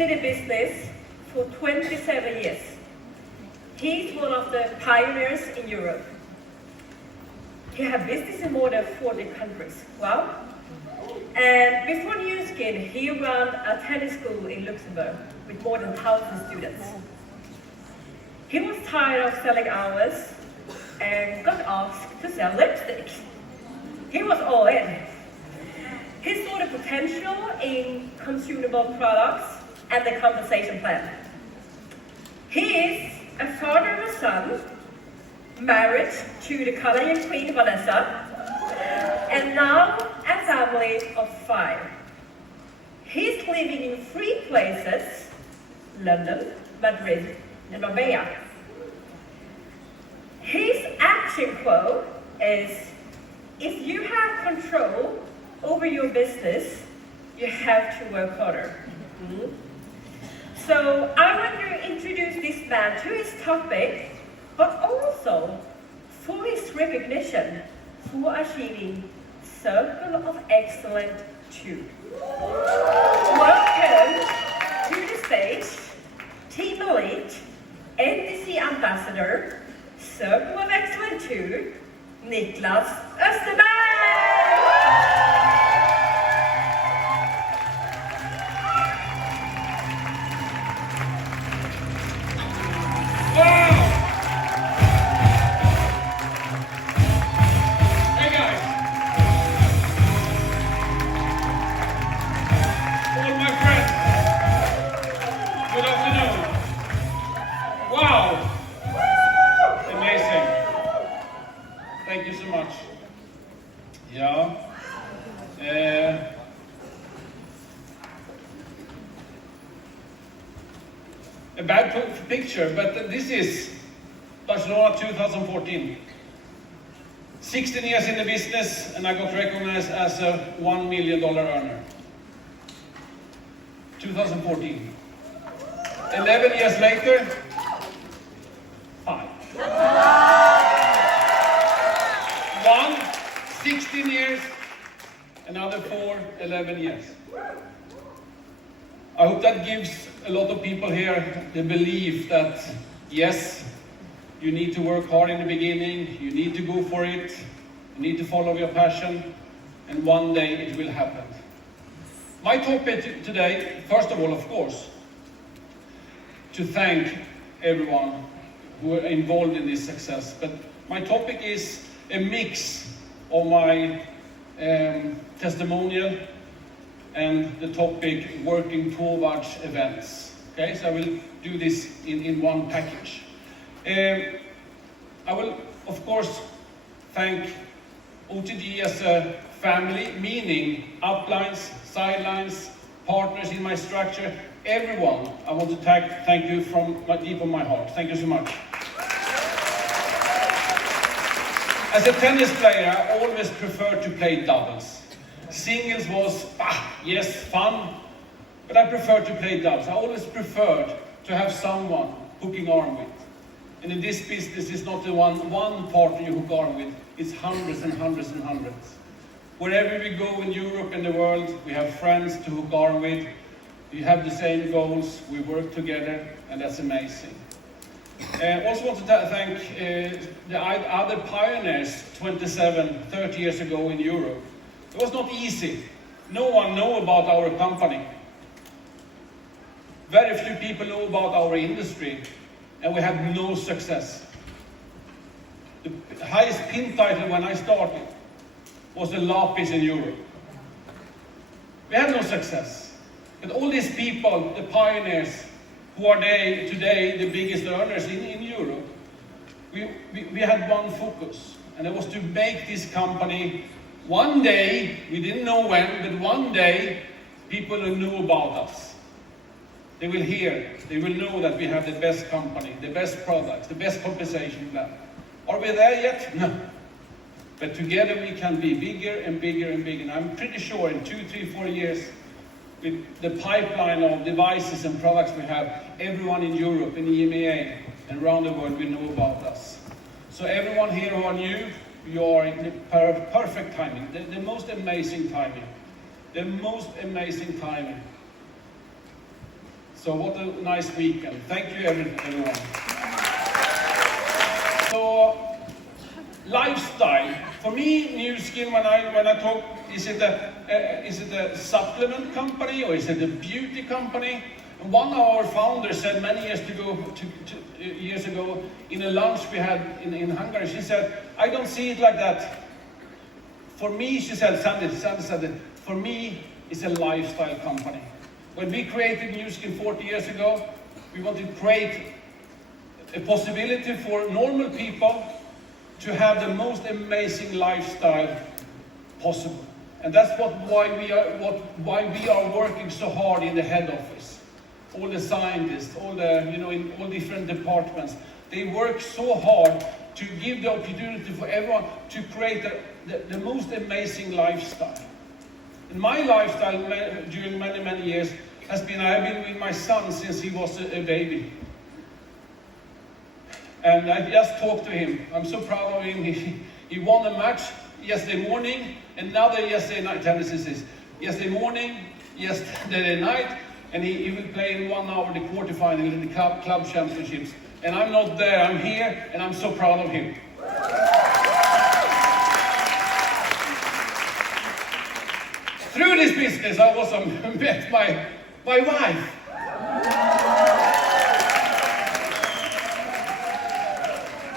been in the business for 27 years. He's one of the pioneers in Europe. He has business in more than 40 countries. Wow. And before New Skin, he ran a tennis school in Luxembourg with more than 1,000 students. He was tired of selling hours and got asked to sell lipstick. He was all in. He saw the potential in consumable products and the compensation plan. He is a father of a son, married to the Canadian Queen Vanessa, and now a family of 5. He's living in 3 places, London, Madrid, and Marbella. His action quote is, if you have control over your business, you have to work harder. So I want to introduce this man to his topic, but also for his recognition for achieving Circle of Excellence 2. Welcome to the stage, Team Elite, NDC Ambassador, Circle of Excellence 2, Niclas Österberg! Thank you so much. Yeah. A bad picture, but this is Barcelona 2014. 16 years in the business, and I got recognized as a $1 million earner. 2014. 11 years later, 5. 16 years, another 4, 11 years. I hope that gives a lot of people here the belief that, yes, you need to work hard in the beginning, you need to go for it, you need to follow your passion, and one day it will happen. My topic today, first of all, of course, to thank everyone who are involved in this success, but my topic is a mix of my testimonial and the topic working towards events. Okay, so I will do this in one package. I will, of course, thank OTG as a family, meaning uplines, sidelines, partners in my structure, everyone. I want to thank you from deep of my heart. Thank you so much. As a tennis player, I always preferred to play doubles. Singles was, yes, fun, but I preferred to play doubles. I always preferred to have someone hooking arm with. And in this business, it's not the one partner you hook arm with, it's hundreds and hundreds and hundreds. Wherever we go in Europe and the world, we have friends to hook arm with, we have the same goals, we work together, and that's amazing. Also want to thank the other pioneers 27, 30 years ago in Europe. It was not easy. No one knew about our company. Very few people know about our industry, and we had no success. The highest pin title when I started was the Lapis in Europe. We had no success. But all these people, the pioneers, who are today the biggest earners in Europe, we had one focus, and it was to make this company, one day, we didn't know when, but one day, people will know about us. They will hear, they will know that we have the best company, the best products, the best compensation plan. Are we there yet? No. But together we can be bigger and bigger and bigger. And I'm pretty sure in 2, 3, 4 years, with the pipeline of devices and products we have, everyone in Europe, in EMEA, and around the world will know about us. So everyone here who are new, you are in the perfect timing, the most amazing timing. The most amazing timing. So what a nice weekend. Thank you everyone. So, lifestyle. For me, New Skin, when I talk, is it a supplement company or is it a beauty company? And one of our founders said many years ago in a lunch we had in Hungary, she said, I don't see it like that. For me, she said, Sandy said, for me, it's a lifestyle company. When we created New Skin 40 years ago, we wanted to create a possibility for normal people to have the most amazing lifestyle possible. And that's why we are working so hard in the head office. All the scientists, all the, in all different departments, they work so hard to give the opportunity for everyone to create the most amazing lifestyle. And my lifestyle during many, many years has been, I have been with my son since he was a baby. And I just talked to him. I'm so proud of him. He won a match yesterday morning, another yesterday night. Tennis is yesterday morning, yesterday night, and he will play in 1 hour the quarterfinal in the club championships. And I'm not there. I'm here, and I'm so proud of him. Through this business, I also met my wife.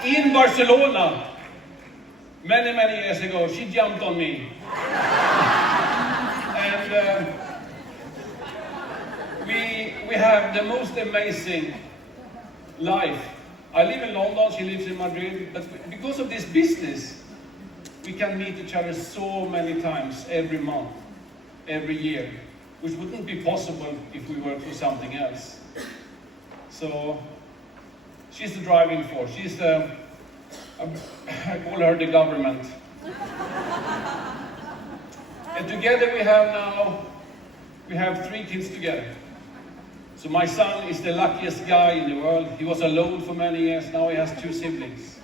In Barcelona, many, many years ago, she jumped on me. And we have the most amazing life. I live in London, she lives in Madrid, but because of this business, we can meet each other so many times every month, every year, which wouldn't be possible if we worked for something else. So, she's the driving force. She's the, I call her the government. And together we have 3 kids together. So my son is the luckiest guy in the world. He was alone for many years, now he has 2 siblings.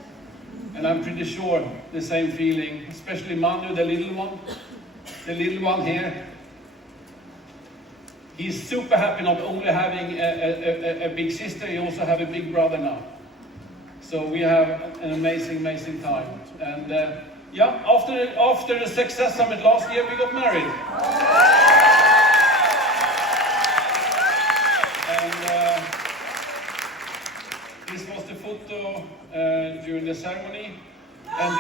And I'm pretty sure the same feeling, especially Manu, the little one here. He's super happy not only having a big sister, he also have a big brother now. So we have an amazing, amazing time. And yeah, after the Success Summit last year, we got married. And this was the photo during the ceremony. And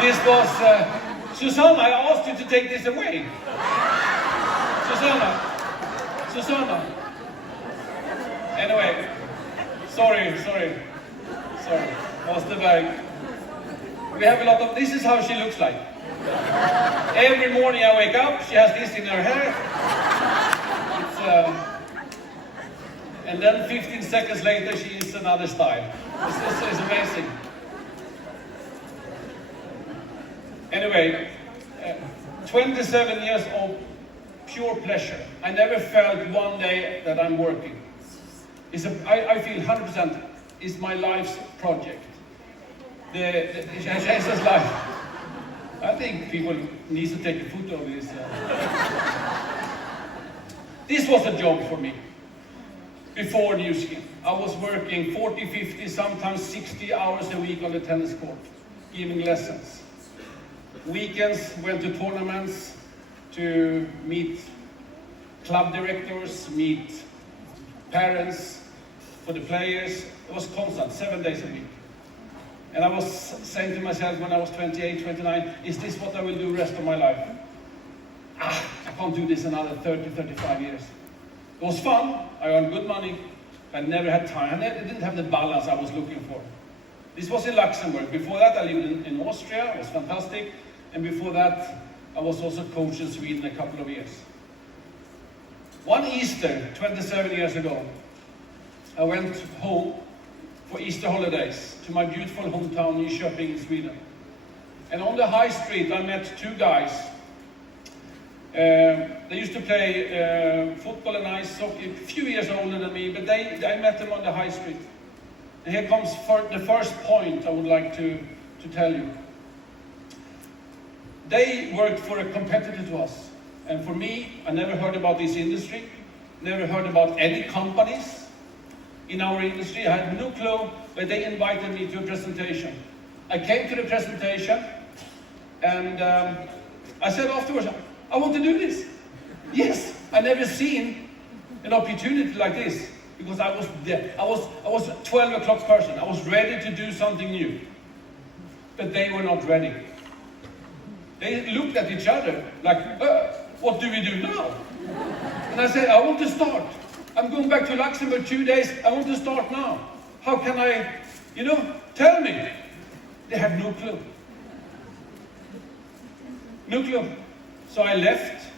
this was, Susanna, I asked you to take this away. Susanna. Anyway, sorry. Lost the bag. We have a lot of, this is how she looks like. Every morning I wake up, she has this in her hair. And then 15 seconds later, she is another style. It's amazing. Anyway, 27 years of pure pleasure. I never felt one day that I'm working. I feel 100% is my life's project. The Jesus life. I think people need to take a photo of this. This was a job for me. Before New Skin, I was working 40, 50, sometimes 60 hours a week on the tennis court, giving lessons. Weekends, went to tournaments to meet club directors, meet parents for the players. It was constant, 7 days a week. And I was saying to myself when I was 28, 29, is this what I will do the rest of my life? I can't do this another 30, 35 years. It was fun, I earned good money, but I never had time. I didn't have the balance I was looking for. This was in Luxembourg. Before that, I lived in Austria, it was fantastic. And before that, I was also coach in Sweden a couple of years. One Easter, 27 years ago, I went home for Easter holidays to my beautiful hometown, Nyköping in Sweden. And on the high street, I met 2 guys. They used to play football and ice hockey, a few years older than me, but I met them on the high street. And here comes the first point I would like to tell you. They worked for a competitor to us. And for me, I never heard about this industry. never heard about any companies in our industry. I had no clue, but they invited me to a presentation. I came to the presentation, and I said afterwards, I want to do this. Yes, I never seen an opportunity like this, because I was there. I was a 12 o'clock person. I was ready to do something new. But they were not ready. They looked at each other like, what do we do now? And I said, I want to start. I'm going back to Luxembourg 2 days. I want to start now. How can I, tell me? They had no clue. No clue. So I left.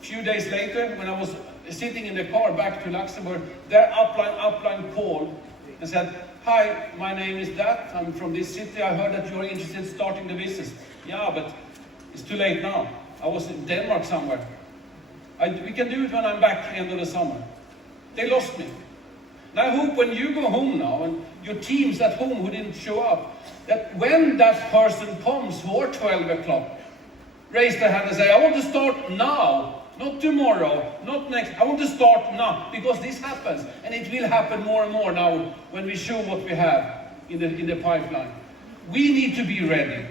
A few days later, when I was sitting in the car back to Luxembourg, their upline called and said, hi, my name is that. I'm from this city. I heard that you're interested in starting the business. Yeah, but it's too late now. I was in Denmark somewhere. We can do it when I'm back end of the summer. They lost me. And I hope when you go home now, and your teams at home who didn't show up, that when that person comes for 12 o'clock, raise their hand and say, I want to start now. Not tomorrow, not next. I want to start now, because this happens, and it will happen more and more now when we show what we have in the pipeline. We need to be ready.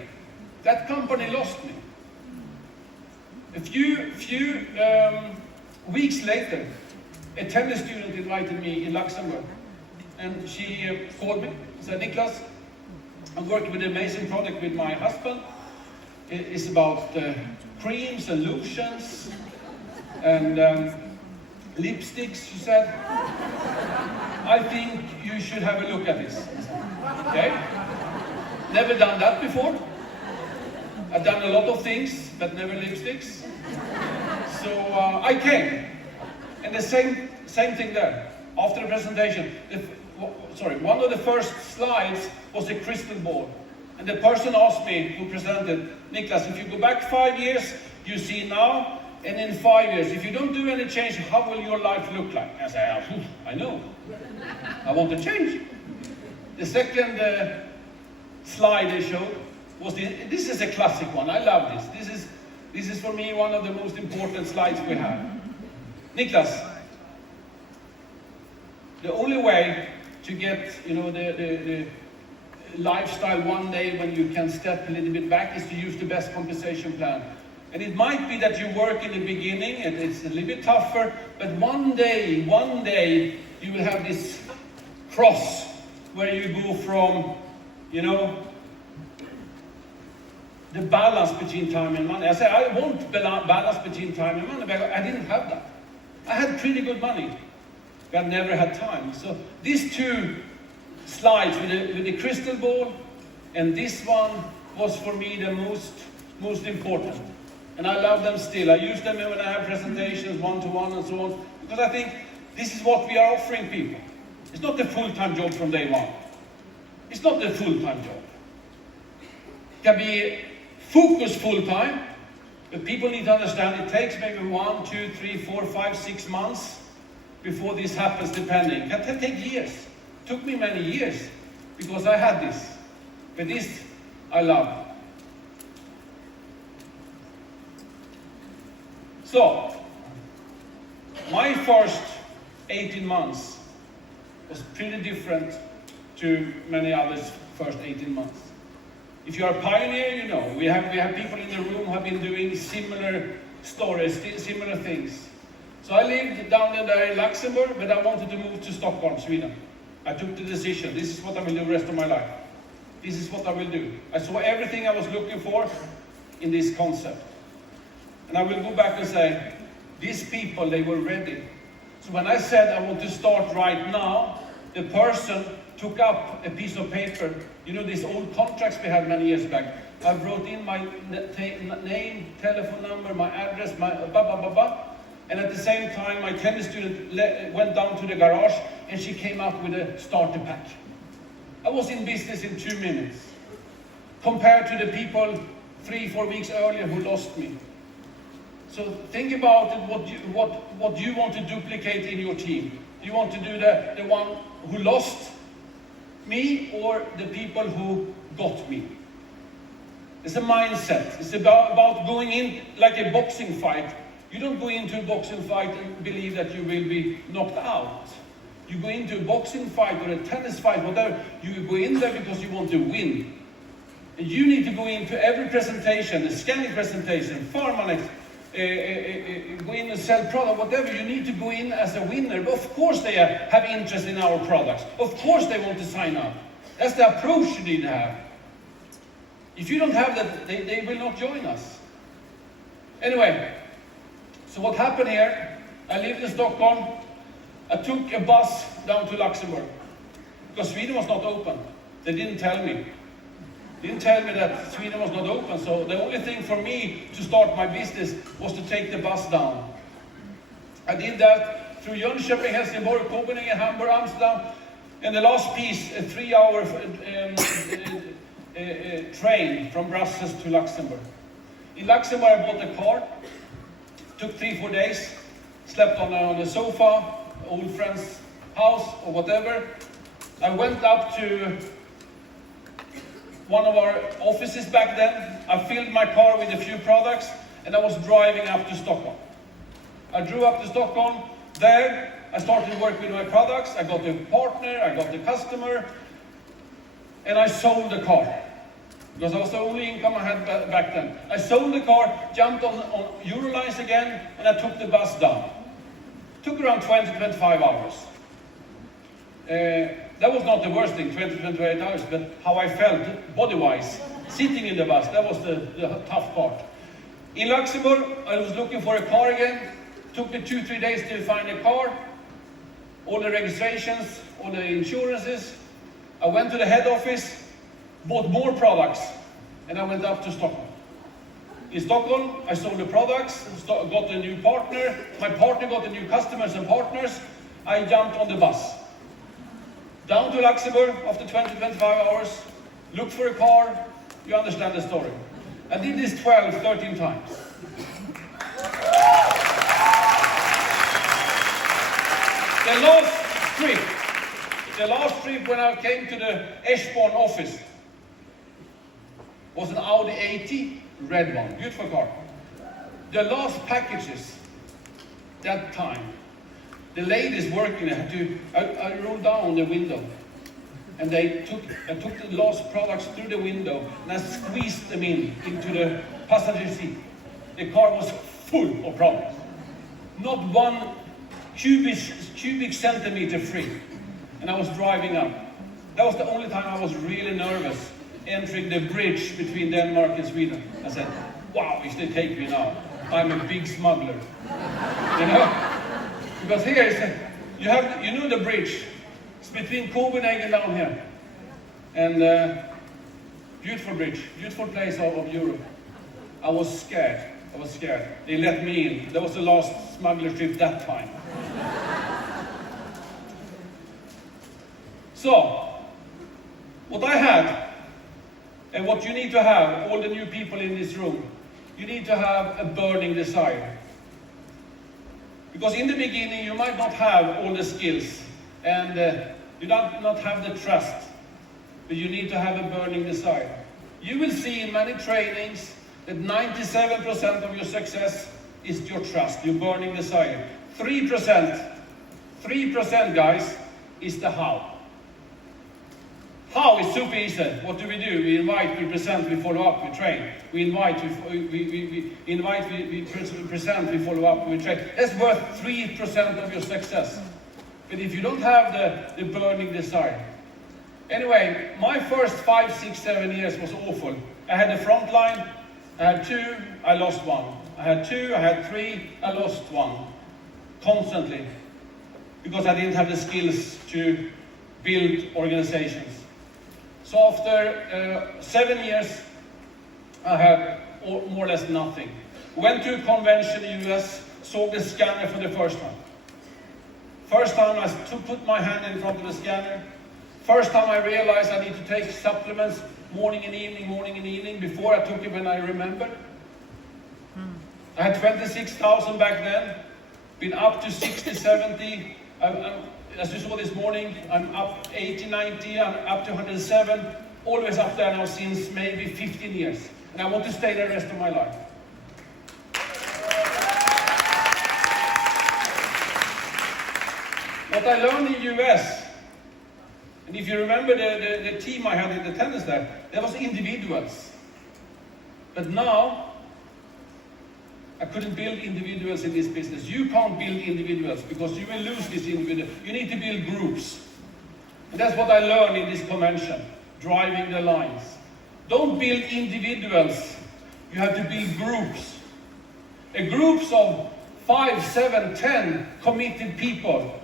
That company lost me. A few weeks later, a tennis student invited me in Luxembourg, and she called me and said, Niclas, I'm working with an amazing product with my husband. It's about creams and lotions and lipsticks, she said. I think you should have a look at this. Okay? Never done that before. I've done a lot of things, but never lipsticks. So I came. And the same thing there. After the presentation, one of the first slides was a crystal ball. And the person asked me, who presented, Niclas, if you go back 5 years, you see now, and in 5 years, if you don't do any change, how will your life look like? I said, I know. I want to change. The second slide they showed was this is a classic one. I love this. This is for me one of the most important slides we have. Niclas, the only way to get the lifestyle one day when you can step a little bit back is to use the best compensation plan. And it might be that you work in the beginning and it's a little bit tougher, but one day you will have this cross where you go from, the balance between time and money. I said, I want balance between time and money, but I didn't have that. I had pretty good money, but I never had time. So these two slides with the crystal ball and this one was for me the most important. And I love them still. I use them when I have presentations, one-to-one and so on, because I think this is what we are offering people. It's not a full-time job from day one. It's not a full-time job. It can be focused full-time, but people need to understand it takes maybe 1, 2, 3, 4, 5, 6 months before this happens, depending. It can take years. It took me many years because I had this. But this I love. So, my first 18 months was pretty different to many others' first 18 months. If you are a pioneer, you know, we have people in the room who have been doing similar stories, similar things. So I lived down there in Luxembourg, but I wanted to move to Stockholm, Sweden. I took the decision, this is what I will do the rest of my life. This is what I will do. I saw everything I was looking for in this concept. And I will go back and say, these people, they were ready. So when I said I want to start right now, the person took up a piece of paper, you know, these old contracts we had many years back. I wrote in my name, telephone number, my address, my and at the same time, my tennis student went down to the garage and she came up with a starter pack. I was in business in 2 minutes, compared to the people 3-4 weeks earlier who lost me. So think about it, what you want to duplicate in your team. Do you want to do the one who lost me or the people who got me? It's a mindset. It's about going in like a boxing fight You don't go into a boxing fight and believe that you will be knocked out. You go into a boxing fight or a tennis fight, whatever, you go in there because you want to win. And you need to go into every presentation, the scanning presentation, pharma, go in and sell product, whatever, you need to go in as a winner. But of course they have interest in our products. Of course they want to sign up. That's the approach you need to have. If you don't have that, they will not join us. Anyway, so what happened here, I lived in Stockholm. I took a bus down to Luxembourg because Sweden was not open. They didn't tell me. They didn't tell me that Sweden was not open. So the only thing for me to start my business was to take the bus down. I did that through Jönköping, Helsingborg, Copenhagen, Hamburg, Amsterdam. And the last piece, a 3-hour train from Brussels to Luxembourg. In Luxembourg, I bought a car. Took 3-4 days. Slept on a sofa, old friend's house or whatever. I went up to one of our offices back then. I filled my car with a few products and I was driving up to Stockholm. I drove up to Stockholm. There, I started working with my products. I got a partner, I got a customer, and I sold the car. Because that was the only income I had back then. I sold the car, jumped on Eurolines again, and I took the bus down. Took around 20-25 hours. That was not the worst thing, 20-28 hours, but how I felt body-wise, sitting in the bus, that was the tough part. In Luxembourg, I was looking for a car again. Took me 2-3 days to find a car. All the registrations, all the insurances. I went to the head office, bought more products, and I went up to Stockholm. In Stockholm, I sold the products, got a new partner. My partner got the new customers and partners. I jumped on the bus. Down to Luxembourg after 20-25 hours, looked for a car. You understand the story. I did this 12-13 times. The last trip when I came to the Eschborn office was an Audi 80, red one, beautiful car. The last packages, that time, the ladies working there I rolled down the window and I took the last products through the window and I squeezed them into the passenger seat. The car was full of products. Not one cubic centimeter free. And I was driving up. That was the only time I was really nervous, entering the bridge between Denmark and Sweden. I said, wow, if they take me now, I'm a big smuggler. You know? Because here is you know the bridge. It's between Copenhagen down here. And beautiful bridge, beautiful place of Europe. I was scared. They let me in. That was the last smuggler trip that time. So, what I had, and what you need to have, all the new people in this room, you need to have a burning desire. Because in the beginning, you might not have all the skills, and you not have the trust, but you need to have a burning desire. You will see in many trainings that 97% of your success is your trust, your burning desire. 3%, guys, is the how. How is super easy. What do? We invite, we present, we follow up, we train. We invite, we present, we follow up, we train. That's worth 3% of your success. But if you don't have the burning desire. Anyway, my first 5, 6, 7 years was awful. I had the front line, I had 2, I lost 1. I had 2, I had 3, I lost 1. Constantly. Because I didn't have the skills to build organizations. So after 7 years, I had more or less nothing. Went to a convention in the US, saw the scanner for the first time. First time I put my hand in front of the scanner. First time I realized I need to take supplements morning and evening. Before I took it when I remembered. I had 26,000 back then. Been up to 60, 70. As you saw this morning, I'm up 80, 90, I'm up to 107. Always up there now since maybe 15 years. And I want to stay there the rest of my life. What I learned in US, and if you remember the team I had in the tennis there was individuals. But now, I couldn't build individuals in this business. You can't build individuals because you will lose this individual. You need to build groups. And that's what I learned in this convention, driving the lines. Don't build individuals. You have to build groups. Groups of 5, 7, 10 committed people.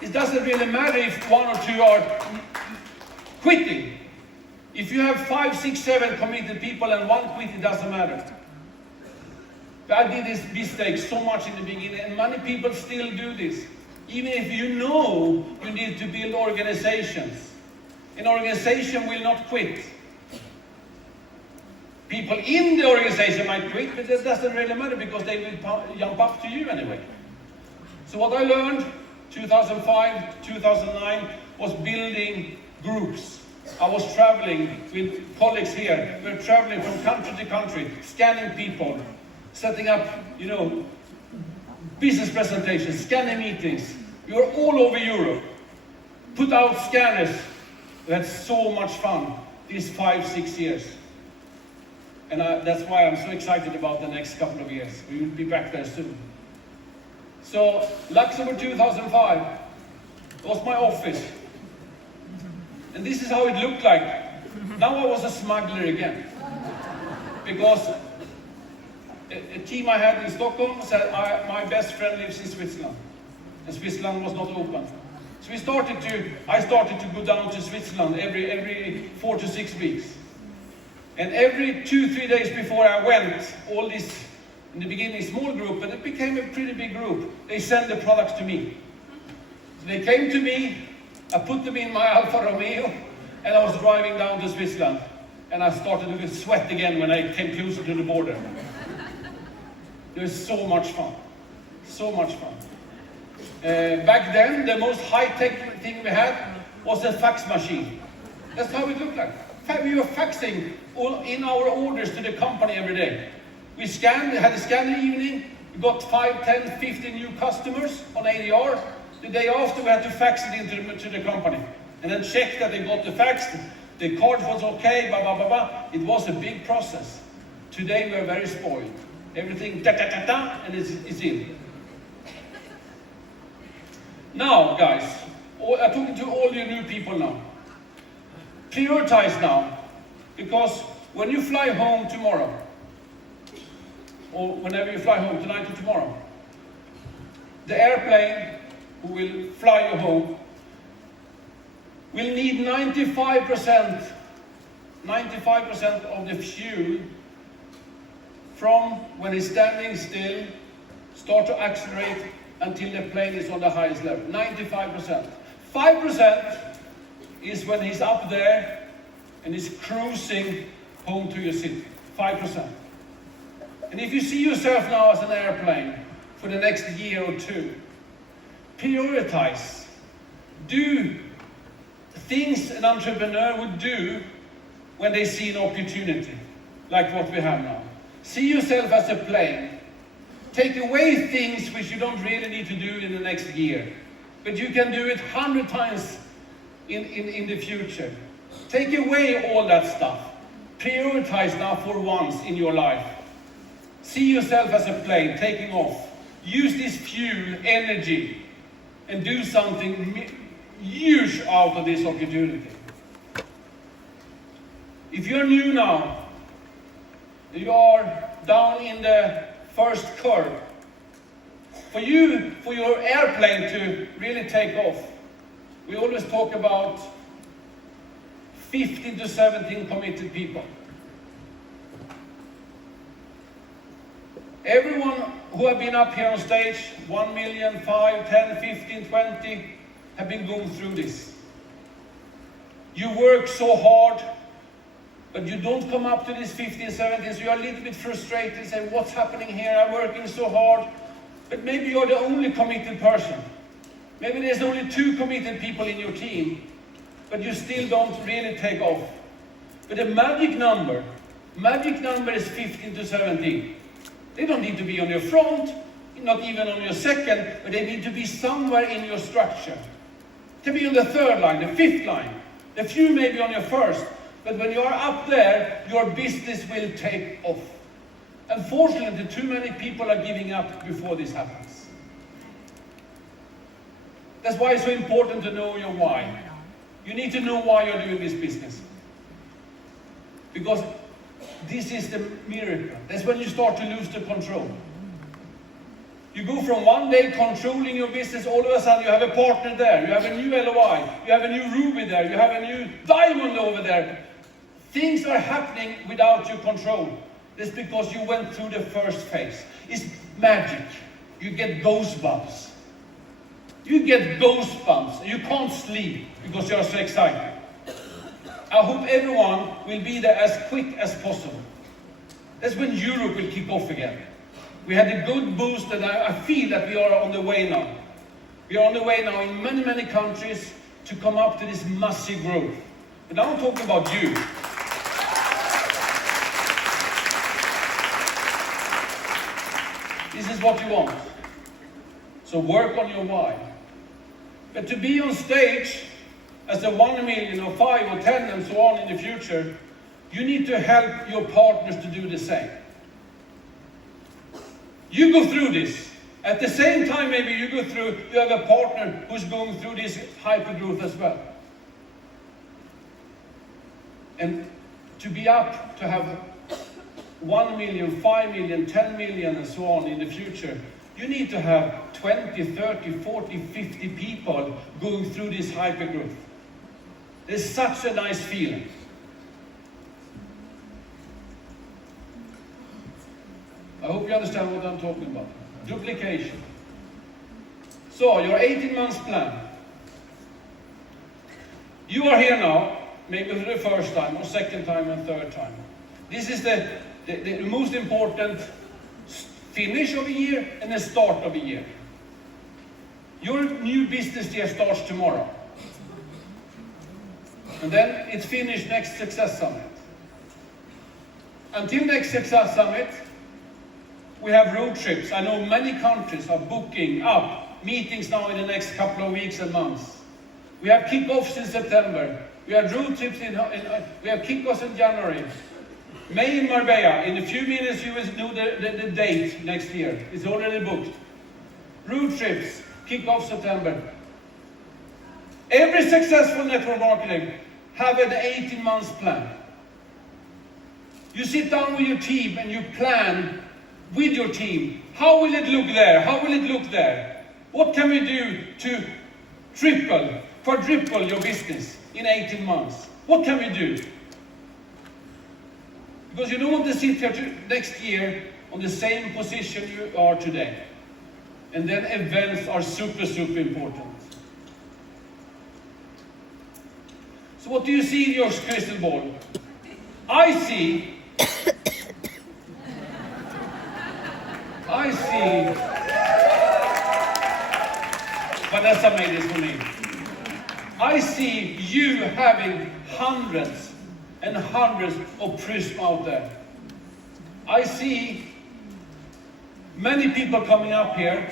It doesn't really matter if 1 or 2 are quitting. If you have 5, 6, 7 committed people and 1 quit, it doesn't matter. I did this mistake so much in the beginning, and many people still do this. Even if you know you need to build organizations. An organization will not quit. People in the organization might quit, but that doesn't really matter because they will jump up to you anyway. So what I learned 2005, 2009 was building groups. I was traveling with colleagues here. We were traveling from country to country, scanning people, setting up, business presentations, scanning meetings. We were all over Europe. Put out scanners. We had so much fun these 5, 6 years. And that's why I'm so excited about the next couple of years. We will be back there soon. So, Luxembourg 2005 was my office. And this is how it looked like. Now I was a smuggler again. Because a team I had in Stockholm said my best friend lives in Switzerland. And Switzerland was not open. So I started to go down to Switzerland every 4 to 6 weeks. And every 2-3 days before I went, all this, in the beginning, small group, but it became a pretty big group. They sent the products to me. So they came to me, I put them in my Alfa Romeo, and I was driving down to Switzerland. And I started to sweat again when I came closer to the border. It was so much fun. So much fun. Back then, the most high-tech thing we had was a fax machine. That's how it looked like. We were faxing in our orders to the company every day. We had a scan in the evening. We got 5, 10, 15 new customers on ADR. The day after, we had to fax it into the company. And then check that they got the fax. The card was okay, blah, blah, blah, blah. It was a big process. Today, we are very spoiled. Everything, ta-ta-ta-ta, and it's in. Now, guys, I'm talking to all you new people now. Prioritize now, because when you fly home tomorrow, or whenever you fly home, tonight or tomorrow, the airplane who will fly you home will need 95% of the fuel from when it's standing still, start to accelerate until the plane is on the highest level. 95%. 5% is when he's up there and he's cruising home to your city. 5%. And if you see yourself now as an airplane for the next year or 2, prioritize. Do things an entrepreneur would do when they see an opportunity, like what we have now. See yourself as a plane. Take away things which you don't really need to do in the next year, but you can do it 100 times in the future. Take away all that stuff. Prioritize now for once in your life. See yourself as a plane taking off. Use this fuel, energy, and do something huge out of this opportunity. If you're new now, you are down in the first curve. For your airplane to really take off, we always talk about 15 to 17 committed people. Everyone who have been up here on stage, 1 million, 5, 10, 15, 20, have been going through this. You work so hard, but you don't come up to this 15, 17, so you're a little bit frustrated, say, what's happening here? I'm working so hard. But maybe you're the only committed person. Maybe there's only 2 committed people in your team, but you still don't really take off. But the magic number is 15 to 17. They don't need to be on your front. not even on your second, but they need to be somewhere in your structure. To be on the third line, the fifth line, a few maybe on your first, but when you are up there, your business will take off. Unfortunately, too many people are giving up before this happens. That's why it's so important to know your why. You need to know why you're doing this business. Because this is the miracle. That's when you start to lose the control. You go from one day controlling your business, all of a sudden you have a partner there, you have a new LOI, you have a new ruby there, you have a new diamond over there. Things are happening without your control. That's because you went through the first phase. It's magic. You get goosebumps. You get goosebumps. You can't sleep because you're so excited. I hope everyone will be there as quick as possible. That's when Europe will kick off again. We had a good boost, and I feel that we are on the way now. We are on the way now in many, many countries to come up to this massive growth. But now I'm talking about you. This is what you want. So work on your why. But to be on stage as a 1 million or 5 or 10 and so on in the future, you need to help your partners to do the same. You go through this. At the same time, maybe you have a partner who's going through this hypergrowth as well. And to be up, to have 1 million, 5 million, 10 million and so on in the future, you need to have 20, 30, 40, 50 people going through this hypergrowth. It's such a nice feeling. I hope you understand what I'm talking about. Duplication. So, your 18 months plan. You are here now, maybe for the first time, or second time, and third time. This is the most important finish of a year and the start of a year. Your new business year starts tomorrow. And then it's finished next Success Summit. Until next Success Summit, we have road trips. I know many countries are booking up meetings now in the next couple of weeks and months. We have kickoffs in September. We have road trips we have kickoffs in January. May in Marbella. In a few minutes you will know the date next year. It's already booked. Road trips, kickoff September. Every successful network marketing have an 18 months plan. You sit down with your team and you plan with your team. How will it look there? How will it look there? What can we do to triple, quadruple your business in 18 months? What can we do? Because you don't want to sit here next year on the same position you are today. And then events are super, super important. So what do you see in your crystal ball? I see Vanessa made this for me. I see you having hundreds and hundreds of prism out there. I see many people coming up here,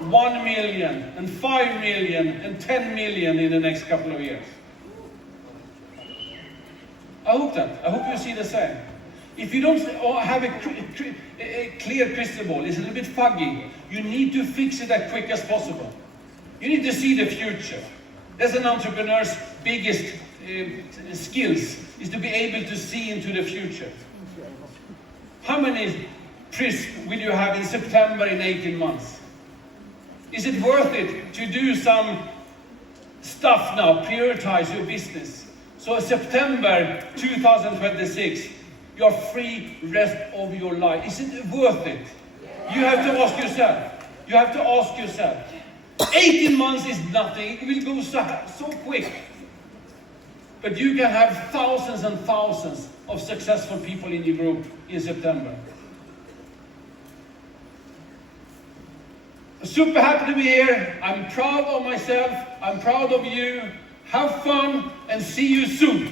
1 million and 5 million and 10 million in the next couple of years. I hope that. I hope you see the same. If you don't have a clear crystal ball, it's a little bit foggy, you need to fix it as quick as possible. You need to see the future. That's an entrepreneur's biggest skills, is to be able to see into the future. How many prism will you have in September in 18 months? Is it worth it to do some stuff now, prioritize your business? So September 2026, you're free rest of your life. Is it worth it? You have to ask yourself. You have to ask yourself. 18 months is nothing. It will go so quick. But you can have thousands and thousands of successful people in your group in September. Super happy to be here. I'm proud of myself. I'm proud of you. Have fun and see you soon.